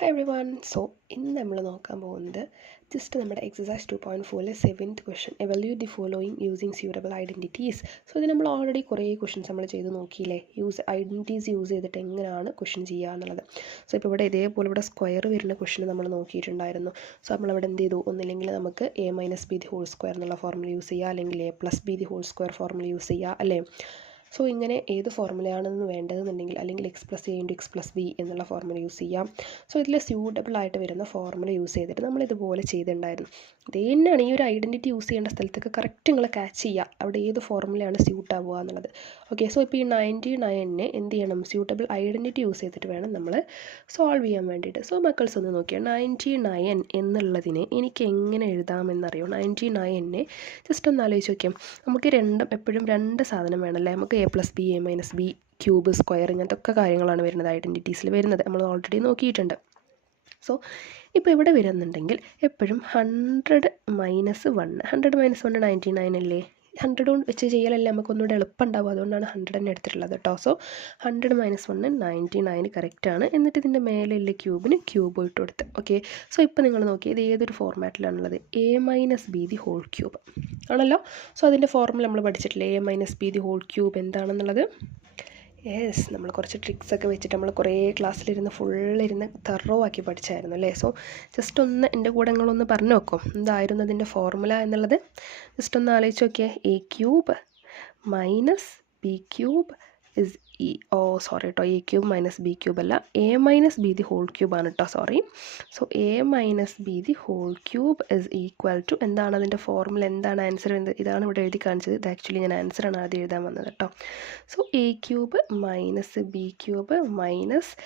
Hi everyone. So ഇന്ന് നമ്മൾ നോക്കാൻ പോകുന്നത് ജസ്റ്റ് നമ്മുടെ exercise 2.4 seventh question evaluate the following using suitable identities. So ഇത് നമ്മൾ ഓൾറെഡി കുറേ ക്വസ്റ്റൻസ് നമ്മൾ ചെയ്ത് നോക്കിയില്ലേ, ഐഡൻറ്റിറ്റീസ് യൂസ് ചെയ്തിട്ട് എങ്ങനെയാണ് ക്വസ്റ്റൻ ചെയ്യുക എന്നുള്ളത്. സോ ഇപ്പോൾ ഇവിടെ ഇതേപോലെ ഇവിടെ സ്ക്വയർ വരുന്ന ക്വസ്റ്റൻ നമ്മൾ നോക്കിയിട്ടുണ്ടായിരുന്നു. സോ നമ്മളിവിടെ എന്ത് ചെയ്തു, ഒന്നില്ലെങ്കിൽ നമുക്ക് a-b² എന്നുള്ള ഫോർമുല യൂസ് ചെയ്യുക, അല്ലെങ്കിൽ a+b² ഫോർമുല യൂസ് ചെയ്യുക അല്ലേ. സോ ഇങ്ങനെ ഏത് ഫോർമുലയാണെന്ന് വേണ്ടതെന്നുണ്ടെങ്കിൽ അല്ലെങ്കിൽ x+a×x+b എന്നുള്ള ഫോർമുല യൂസ് ചെയ്യാം. സോ ഇതിൽ സ്യൂട്ടബിൾ ആയിട്ട് വരുന്ന ഫോർമുല യൂസ് ചെയ്തിട്ട് നമ്മൾ ഇതുപോലെ ചെയ്തിട്ടുണ്ടായിരുന്നു. ഇത് തന്നെയാണ് ഈ ഒരു ഐഡൻറ്റിറ്റി യൂസ് ചെയ്യേണ്ട സ്ഥലത്തൊക്കെ കറക്റ്റ് നിങ്ങൾ ക്യാച്ച് ചെയ്യുക, അവിടെ ഏത് ഫോർമുലയാണ് സ്യൂട്ട് ആവുക എന്നുള്ളത്. ഓക്കെ, സോ ഇപ്പോൾ ഈ 99നെ എന്ത് ചെയ്യണം, സ്യൂട്ടബിൾ ഐഡൻറ്റിറ്റി യൂസ് ചെയ്തിട്ട് വേണം നമ്മൾ സോൾവ് ചെയ്യാൻ വേണ്ടിയിട്ട്. സോ മക്കൾസ് ഒന്ന് നോക്കിയാൽ 99 എന്നുള്ളതിനെ എനിക്ക് എങ്ങനെ എഴുതാമെന്നറിയോ. 99നെ ജസ്റ്റ് ഒന്ന് ആലോചിച്ച് നോക്കിയാൽ നമുക്ക് എപ്പോഴും രണ്ട് സാധനം വേണമല്ലേ. നമുക്ക് a+b a-b³ സ്ക്വയർ ഇങ്ങനത്തെ ഒക്കെ കാര്യങ്ങളാണ് വരുന്നത്, ഐഡൻറ്റിറ്റീസിൽ വരുന്നത്, നമ്മൾ ഓൾറെഡി നോക്കിയിട്ടുണ്ട്. സോ ഇപ്പോൾ ഇവിടെ വരുന്നുണ്ടെങ്കിൽ എപ്പോഴും 100 - 1 99 അല്ലേ, 100 വെച്ച് ചെയ്യലല്ലേ നമുക്കൊന്നുകൂടെ എളുപ്പം ഉണ്ടാവും, അതുകൊണ്ടാണ് 100 തന്നെ എടുത്തിട്ടുള്ളത് കേട്ടോ. സോ 100 - 1 99 കറക്റ്റാണ്. എന്നിട്ട് ഇതിൻ്റെ മേലെയുള്ള ക്യൂബിന് ക്യൂബ് ഇട്ട് കൊടുത്ത്. ഓക്കെ, സോ ഇപ്പോൾ നിങ്ങൾ നോക്കി ഇത് ഏതൊരു ഫോർമാറ്റിലാണുള്ളത്, a-b³ ആണല്ലോ. സോ അതിൻ്റെ ഫോർമുല നമ്മൾ പഠിച്ചിട്ടില്ലേ, a-b³ എന്താണെന്നുള്ളത്. യെസ്, നമ്മൾ കുറച്ച് ട്രിക്സൊക്കെ വെച്ചിട്ട് നമ്മൾ കുറേ ക്ലാസ്സിലിരുന്ന് ഫുള്ളിരുന്ന് തറോ ആക്കി പഠിച്ചായിരുന്നു അല്ലേ. സോ ജസ്റ്റ് ഒന്ന് എൻ്റെ കൂടെ നിങ്ങളൊന്ന് പറഞ്ഞു നോക്കും എന്തായിരുന്നു അതിൻ്റെ ഫോർമുല എന്നുള്ളത്. ജസ്റ്റ് ഒന്ന് ആലോചിച്ച് നോക്കിയേ. a³ - b³ ഇസ് സോറി കേട്ടോ, a³ - b³ അല്ല, a-b³ ആണ് കേട്ടോ, sorry. So a-b³ is equal to എന്താണ് അതിൻ്റെ ഫോർമുല, എന്താണ് ആൻസർ, ഇതാണ് ഇവിടെ എഴുതി കാണിച്ചത്. ഇത് ആക്ച്വലി ഞാൻ ആൻസറാണ് ആദ്യം എഴുതാൻ വന്നത് കേട്ടോ. So a³ - b³ minus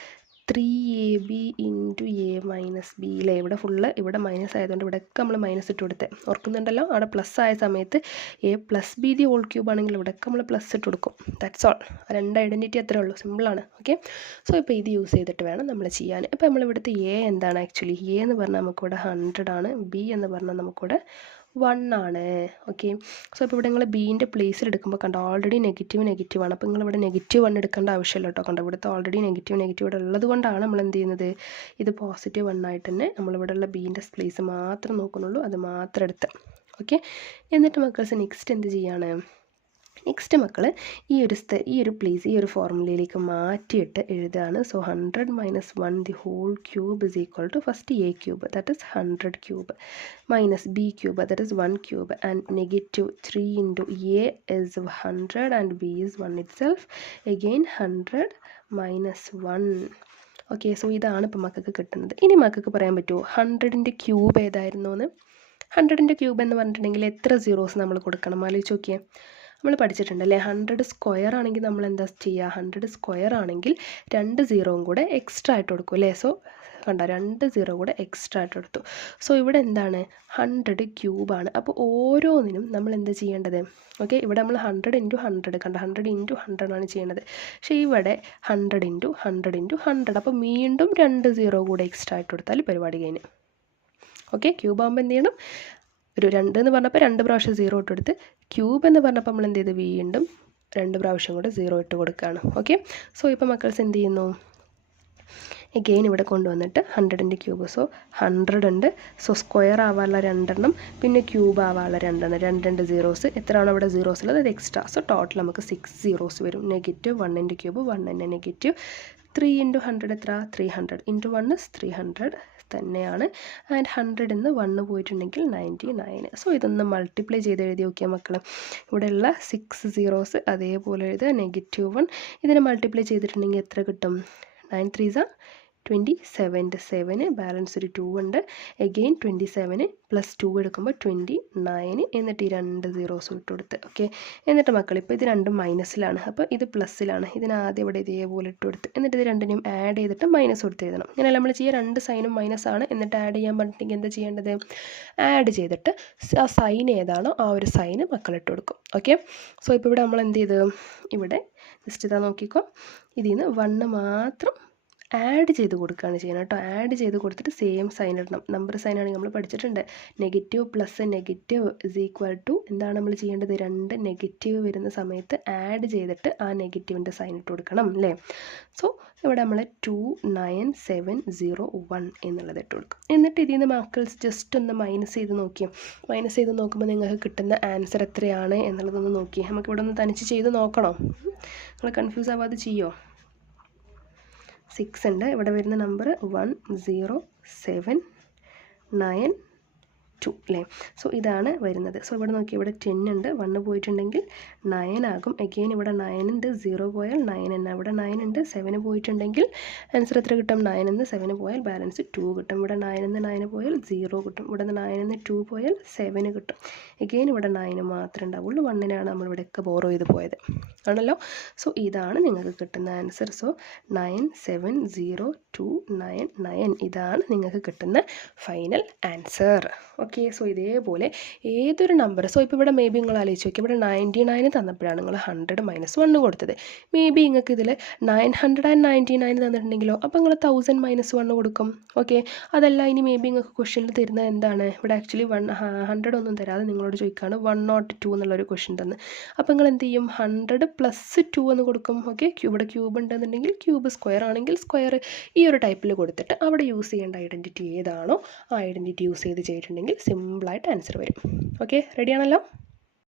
3ab × a-b അല്ലേ. ഇവിടെ ഫുള്ള് ഇവിടെ മൈനസ് ആയതുകൊണ്ട് ഇവിടെയൊക്കെ നമ്മൾ മൈനസ് ഇട്ട് കൊടുത്തേ, ഓർക്കുന്നുണ്ടല്ലോ. അവിടെ പ്ലസ് ആയ സമയത്ത് a+b³ ആണെങ്കിൽ ഇവിടെയൊക്കെ നമ്മൾ പ്ലസ് ഇട്ട് കൊടുക്കും. That's all. രണ്ട് ഐഡൻറ്റിറ്റി അത്രേ ഉള്ളൂ, സിമ്പിളാണ്. ഓക്കെ, സോ ഇപ്പോൾ ഇത് യൂസ് ചെയ്തിട്ട് വേണം നമ്മൾ ചെയ്യാൻ. ഇപ്പോൾ നമ്മളിവിടുത്തെ a എന്താണ്, ആക്ച്വലി a എന്ന് പറഞ്ഞാൽ നമുക്കിവിടെ 100 ആണ്, b എന്ന് പറഞ്ഞാൽ നമുക്കിവിടെ 1 ആണ്. ഓക്കെ, സോ ഇപ്പോൾ ഇവിടെ നിങ്ങൾ ബീൻ്റെ പ്ലേസിൽ എടുക്കുമ്പോൾ കണ്ടോ, ഓൾറെഡി നെഗറ്റീവ് ആണ്. അപ്പോൾ നിങ്ങളിവിടെ -1 എടുക്കേണ്ട ആവശ്യമില്ല കേട്ടോ. കണ്ടോ, ഇവിടുത്തെ ഓൾറെഡി നെഗറ്റീവ് ഇവിടെ ഉള്ളത് കൊണ്ടാണ് നമ്മൾ എന്ത് ചെയ്യുന്നത്, ഇത് +1 ആയിട്ട് തന്നെ നമ്മളിവിടെ ഉള്ള ബീൻ്റെ പ്ലേസ് മാത്രം നോക്കുന്നുള്ളൂ, അത് മാത്രം എടുത്ത്. ഓക്കെ, എന്നിട്ട് മക്കൾസ് നെക്സ്റ്റ് എന്ത് ചെയ്യാണ്, നെക്സ്റ്റ് മക്കൾ ഈ ഒരു പ്ലേസ് ഈ ഒരു ഫോർമുലയിലേക്ക് മാറ്റിയിട്ട് എഴുതുകയാണ്. So 100 - 1 is equal to first a³ that is 100³ minus b³ that is 1³ and -3 × a is 100 and b is 1 itself. Again 100 - 1. Okay, so ഇതാണ് ഇപ്പോൾ മക്കൾക്ക് കിട്ടുന്നത്. ഇനി മക്കൾക്ക് പറയാൻ പറ്റുമോ 100ൻ്റെ ക്യൂബ് ഏതായിരുന്നു എന്ന്. 100ൻ്റെ ക്യൂബ് എന്ന് പറഞ്ഞിട്ടുണ്ടെങ്കിൽ എത്ര സീറോസ് നമ്മൾ കൊടുക്കണം, ആലോചിച്ച് നോക്കിയേ. നമ്മൾ പഠിച്ചിട്ടുണ്ട് അല്ലേ, 100 സ്ക്വയർ ആണെങ്കിൽ നമ്മൾ എന്താ ചെയ്യുക, 100 സ്ക്വയർ ആണെങ്കിൽ 2 0 കൂടെ എക്സ്ട്രാ ആയിട്ട് കൊടുക്കും അല്ലേ. സോ കണ്ടോ, 2 0 കൂടെ എക്സ്ട്രാ ആയിട്ട് കൊടുത്തു. സോ ഇവിടെ എന്താണ്, 100³ ആണ്. അപ്പോൾ ഓരോന്നിനും നമ്മൾ എന്താ ചെയ്യേണ്ടത്, ഓക്കെ, ഇവിടെ നമ്മൾ 100 × 100 കണ്ടോ, 100 × 100 ആണ് ചെയ്യേണ്ടത്. പക്ഷേ ഇവിടെ 100 × 100 × 100, അപ്പോൾ വീണ്ടും 2 0 കൂടെ എക്സ്ട്രാ ആയിട്ട് കൊടുത്താൽ പരിപാടി കഴിഞ്ഞു. ഓക്കെ, ക്യൂബ് ആകുമ്പോൾ എന്ത് ചെയ്യണം, ഒരു 2 എന്ന് പറഞ്ഞപ്പോൾ 2 പ്രാവശ്യം 0 ഇട്ട് കൊടുത്ത്, ക്യൂബ് എന്ന് പറഞ്ഞപ്പോൾ നമ്മൾ എന്ത് ചെയ്ത് വീണ്ടും 2 പ്രാവശ്യം കൂടെ 0 ഇട്ട് കൊടുക്കുകയാണ്. ഓക്കെ, സോ ഇപ്പോൾ മക്കൾസ് എന്ത് ചെയ്യുന്നു, എഗെയിൻ ഇവിടെ കൊണ്ടുവന്നിട്ട് 100ൻ്റെ ക്യൂബ്. സോ 100 ഉണ്ട്, സോ സ്ക്വയർ ആവാനുള്ള 2 പിന്നെ ക്യൂബ് ആവാനുള്ള 2 2 zeros. എത്രയാണ് ഇവിടെ zeros ഉള്ളത്, അത് എക്സ്ട്രാ. സോ ടോട്ടൽ നമുക്ക് 6 zeros വരും. -1ൻ്റെ ക്യൂബ് 1 തന്നെ നെഗറ്റീവ്. 3 × 100 എത്ര, 300 × 1 is 300 തന്നെയാണ്. ആൻഡ് 100 നിന്ന് 1 പോയിട്ടുണ്ടെങ്കിൽ 99. സോ ഇതൊന്ന് മൾട്ടിപ്ലൈ ചെയ്ത് എഴുതി നോക്കിയാൽ മക്കൾ, ഇവിടെയുള്ള 6 zeros അതേപോലെ എഴുതുക. -1 ഇതിനെ മൾട്ടിപ്ലൈ ചെയ്തിട്ടുണ്ടെങ്കിൽ എത്ര കിട്ടും, 9 3s 27 ബാലൻസ് ഒരു 2 ഉണ്ട്. അഗെയിൻ 27 + 2 എടുക്കുമ്പോൾ 29, എന്നിട്ട് ഈ 2 zeros ഇട്ട് കൊടുത്ത്. ഓക്കെ, എന്നിട്ട് മക്കൾ ഇപ്പോൾ ഇത് രണ്ടും മൈനസിലാണ്, അപ്പോൾ ഇത് പ്ലസ്സിലാണ്. ഇതിനാദ്യം ഇവിടെ ഇതേപോലെ ഇട്ട് കൊടുത്ത്, എന്നിട്ട് ഇത് രണ്ടിനെയും ആഡ് ചെയ്തിട്ട് മൈനസ് കൊടുത്ത് എഴുതണം. ഇങ്ങനെ നമ്മൾ ചെയ്യുക, 2 സൈനും മൈനസ് ആണ്. എന്നിട്ട് ആഡ് ചെയ്യാൻ പറഞ്ഞിട്ടുണ്ടെങ്കിൽ എന്താ ചെയ്യേണ്ടത്, ആഡ് ചെയ്തിട്ട് ആ സൈൻ ഏതാണോ ആ ഒരു സൈന് മക്കളിട്ട് കൊടുക്കും. ഓക്കെ, സോ ഇപ്പോൾ ഇവിടെ നമ്മൾ എന്ത് ചെയ്ത്, ഇവിടെ ജസ്റ്റ് ഇതാ നോക്കിക്കോ, ഇതിൽ നിന്ന് 1 മാത്രം ആഡ് ചെയ്ത് കൊടുക്കുകയാണ് ചെയ്യുന്നത് കേട്ടോ. ആഡ് ചെയ്ത് കൊടുത്തിട്ട് സെയിം സൈൻ ഇടണം. നമ്പർ സൈൻ ആണെങ്കിൽ നമ്മൾ പഠിച്ചിട്ടുണ്ട്. Negative plus negative is equal to എന്താണ് നമ്മൾ ചെയ്യേണ്ടത്? രണ്ട് നെഗറ്റീവ് വരുന്ന സമയത്ത് ആഡ് ചെയ്തിട്ട് ആ നെഗറ്റീവിൻ്റെ സൈൻ ഇട്ട് കൊടുക്കണം അല്ലേ. സോ ഇവിടെ നമ്മൾ 29701 എന്നുള്ളത് ഇട്ട് കൊടുക്കും. എന്നിട്ട് ഇതിൽ നിന്ന് മക്കൾസ് ജസ്റ്റ് ഒന്ന് മൈനസ് ചെയ്ത് നോക്കിയാൽ മൈനസ് ചെയ്ത് നോക്കുമ്പോൾ നിങ്ങൾക്ക് കിട്ടുന്ന ആൻസർ എത്രയാണ് എന്നുള്ളതൊന്ന് നോക്കി. നമുക്കിവിടെ ഒന്ന് തനിച്ച് ചെയ്ത് നോക്കണോ? നിങ്ങൾ കൺഫ്യൂസ് ആവാതെ ചെയ്യോ? 6 ഉണ്ട്, ഇവിടെ വരുന്ന നമ്പർ 10792 അല്ലേ. സോ ഇതാണ് വരുന്നത്. സോ ഇവിടെ നോക്കി, ഇവിടെ 10 ഉണ്ട്, 1 പോയിട്ടുണ്ടെങ്കിൽ 9 ആകും. അഗെയിൻ ഇവിടെ 9 ഉണ്ട്, 0 പോയാൽ 9 തന്നെ. ഇവിടെ 9 ഉണ്ട്, 7 പോയിട്ടുണ്ടെങ്കിൽ ആൻസർ എത്ര കിട്ടും? 9 എന്ന് 7 പോയാൽ ബാലൻസ് 2 കിട്ടും. ഇവിടെ 9 എന്ന് 9 പോയാൽ 0 കിട്ടും. ഇവിടെ 9 എന്ന് 2 പോയാൽ 7 കിട്ടും. അഗെയിൻ ഇവിടെ 9 മാത്രമേ ഉണ്ടാവുള്ളൂ. 1-നാണ് നമ്മൾ ഇവിടെയൊക്കെ ബോറോ ചെയ്ത് പോയത് ആണല്ലോ. സോ ഇതാണ് നിങ്ങൾക്ക് കിട്ടുന്ന ആൻസർ. സോ 97029 ഇതാണ് നിങ്ങൾക്ക് കിട്ടുന്ന ഫൈനൽ ആൻസർ. ഓക്കെ. സോ ഇതേപോലെ ഏതൊരു നമ്പർ, സോ ഇപ്പോൾ ഇവിടെ മേ ബി നിങ്ങൾ ആലോചിച്ച് നോക്കി, ഇവിടെ 99 തന്നപ്പോഴാണ് നിങ്ങൾ 100 - 1 കൊടുത്തത്. മേ ബി നിങ്ങൾക്ക് ഇതിൽ 999 തന്നിട്ടുണ്ടെങ്കിലോ, അപ്പോൾ നിങ്ങൾ 1000 - 1 കൊടുക്കും. ഓക്കെ. അതല്ല, ഇനി മേ ബി നിങ്ങൾക്ക് ക്വസ്റ്റ്യനിൽ തരുന്നത് എന്താണ്? ഇവിടെ ആക്ച്വലി 100 ഒന്നും തരാതെ നിങ്ങളോട് ചോദിക്കുകയാണ് 102 എന്നുള്ളൊരു ക്വസ്റ്റ്യൻ തന്ന്. അപ്പോൾ നിങ്ങൾ എന്ത് ചെയ്യും? 100 + 2 എന്ന് കൊടുക്കും. ഓക്കെ. ഇവിടെ ക്യൂബ് ഉണ്ടെന്നുണ്ടെങ്കിൽ ക്യൂബ്, സ്ക്വയർ ആണെങ്കിൽ സ്ക്വയർ, ഈ ഒരു ടൈപ്പിൽ കൊടുത്തിട്ട് അവിടെ യൂസ് ചെയ്യേണ്ട ഐഡൻറ്റിറ്റി ഏതാണോ ആ ഐഡൻറ്റിറ്റി യൂസ് ചെയ്തിട്ടുണ്ടെങ്കിൽ സിമ്പിളായിട്ട് ആൻസർ വരും. ഓക്കെ, റെഡിയാണല്ലോ?